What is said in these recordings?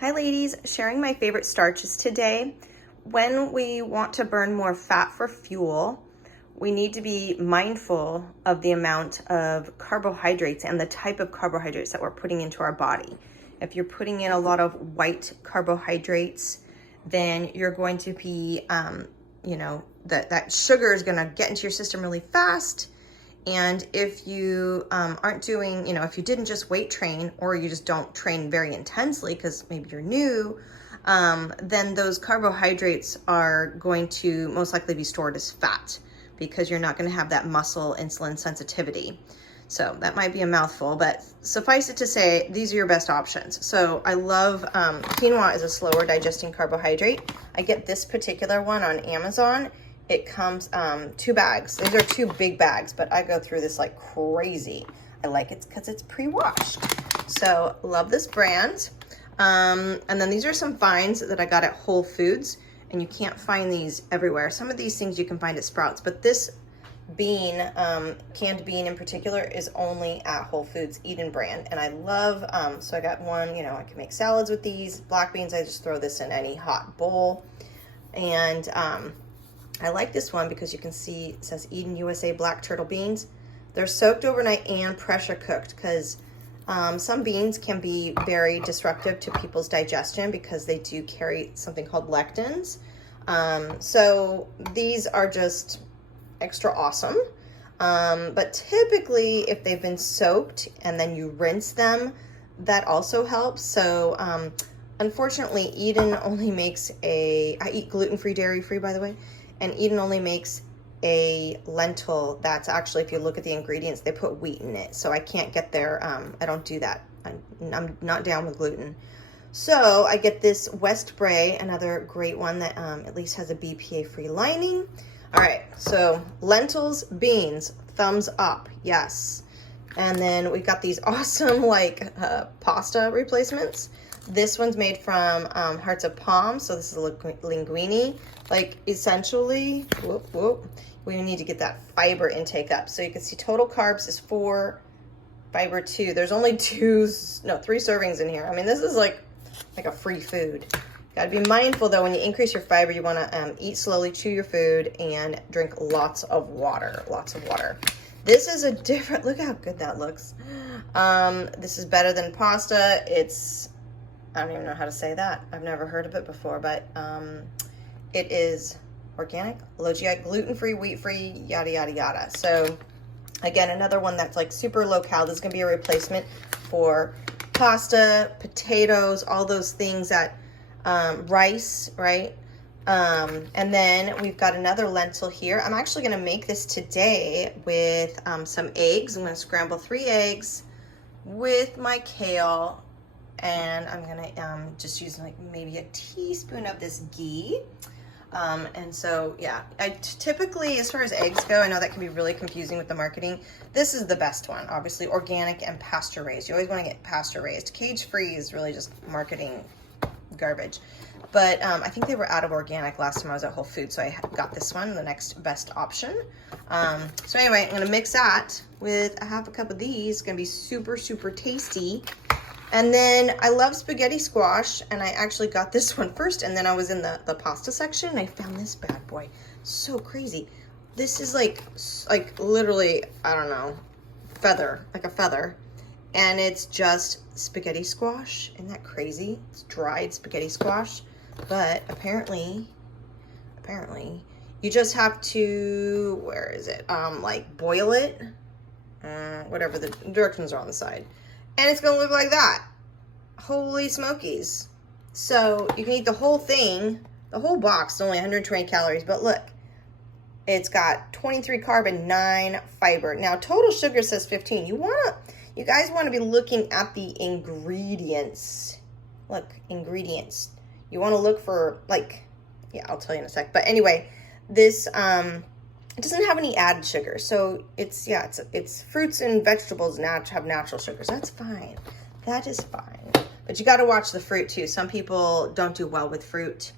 Hi ladies, sharing my favorite starches today. When we want to burn more fat for fuel, we need to be mindful of the amount of carbohydrates and the type of carbohydrates that we're putting into our body. If you're putting in a lot of white carbohydrates, then you're going to be, that sugar is gonna get into your system really fast. And if you aren't doing, if you didn't just weight train or you just don't train very intensely because maybe you're new, then those carbohydrates are going to most likely be stored as fat because you're not going to have that muscle insulin sensitivity. So that might be a mouthful, but suffice it to say, these are your best options. So I love, quinoa is a slower digesting carbohydrate. I get this particular one on Amazon. It comes 2 bags. These are 2 big bags, but I go through this like crazy. I like it because it's pre-washed. So love this brand. And then these are some finds that I got at Whole Foods, and you can't find these everywhere. Some of these things you can find at Sprouts, but this bean, canned bean in particular, is only at Whole Foods Eden brand. And I love, so I got one, I can make salads with these. Black beans, I just throw this in any hot bowl. And I like this one because you can see it says Eden USA Black Turtle Beans. They're soaked overnight and pressure cooked because some beans can be very disruptive to people's digestion because they do carry something called lectins. So these are just extra awesome. But typically if they've been soaked and then you rinse them, that also helps. So unfortunately, Eden only makes I eat gluten-free, dairy-free, by the way. And Eden only makes a lentil that's actually, if you look at the ingredients, they put wheat in it. So I can't get their, I don't do that. I'm not down with gluten. So I get this West Bray, another great one that at least has a BPA-free lining. All right, so lentils, beans, thumbs up, yes. And then we got these awesome pasta replacements. This one's made from hearts of palm, so this is a linguine. Essentially, we need to get that fiber intake up. So you can see total carbs is 4, fiber 2. There's only 3 servings in here. I mean, this is like a free food. Got to be mindful though, when you increase your fiber, you want to eat slowly, chew your food, and drink lots of water. This is a different, look how good that looks. This is better than pasta. I don't even know how to say that. I've never heard of it before, but it is organic, low GI, gluten-free, wheat-free, yada, yada, yada. So again, another one that's like super low cal. This is gonna be a replacement for pasta, potatoes, all those things that, rice, right? And then we've got another lentil here. I'm actually gonna make this today with some eggs. I'm gonna scramble 3 eggs with my kale. And I'm gonna just use maybe a teaspoon of this ghee. And so, yeah, I typically, as far as eggs go, I know that can be really confusing with the marketing. This is the best one, obviously organic and pasture raised. You always want to get pasture raised. Cage free is really just marketing garbage. But I think they were out of organic last time I was at Whole Foods, so I got this one, the next best option. So anyway, I'm gonna mix that with a half a cup of these. It's gonna be super, super tasty. And then I love spaghetti squash, and I actually got this one first, and then I was in the pasta section, and I found this bad boy. So crazy. This is like literally, I don't know, like a feather. And it's just spaghetti squash. Isn't that crazy? It's dried spaghetti squash. But apparently, you just have to, where is it? Boil it. Whatever, the directions are on the side. And it's gonna look like that. Holy smokies. So you can eat the whole thing. The whole box is only 120 calories, but look, it's got 23 carb and 9 fiber. Now total sugar says 15. You guys wanna be looking at the ingredients. Look, ingredients. You wanna look for yeah, I'll tell you in a sec. But anyway, this, it doesn't have any added sugar, so it's fruits and vegetables have natural sugars. That's fine. That is fine. But you got to watch the fruit too. Some people don't do well with fruit,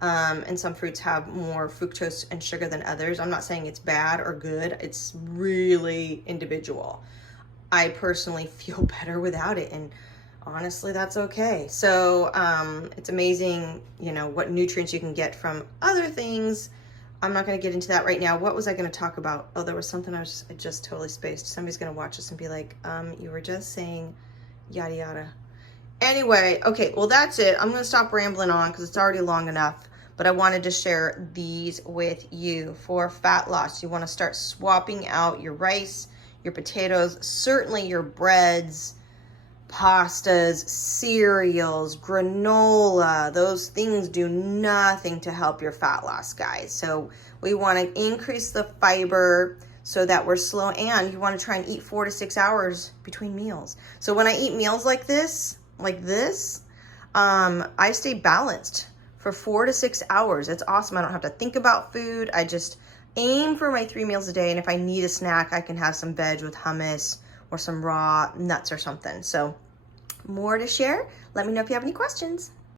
and some fruits have more fructose and sugar than others. I'm not saying it's bad or good. It's really individual. I personally feel better without it, and honestly, that's okay. So it's amazing, you know, what nutrients you can get from other things. I'm not going to get into that right now. What was I going to talk about? Oh, there was something I just totally spaced. Somebody's going to watch this and be like, you were just saying yada yada. Anyway, okay, well, that's it. I'm going to stop rambling on because it's already long enough. But I wanted to share these with you for fat loss. You want to start swapping out your rice, your potatoes, certainly your breads, pastas, cereals, granola. Those things do nothing to help your fat loss, guys. So we want to increase the fiber so that we're slow, and you want to try and eat 4 to 6 hours between meals. So when I eat meals like this, I stay balanced for 4 to 6 hours. It's awesome. I don't have to think about food. I just aim for my 3 meals a day. And if I need a snack, I can have some veg with hummus or some raw nuts or something. So more to share. Let me know if you have any questions.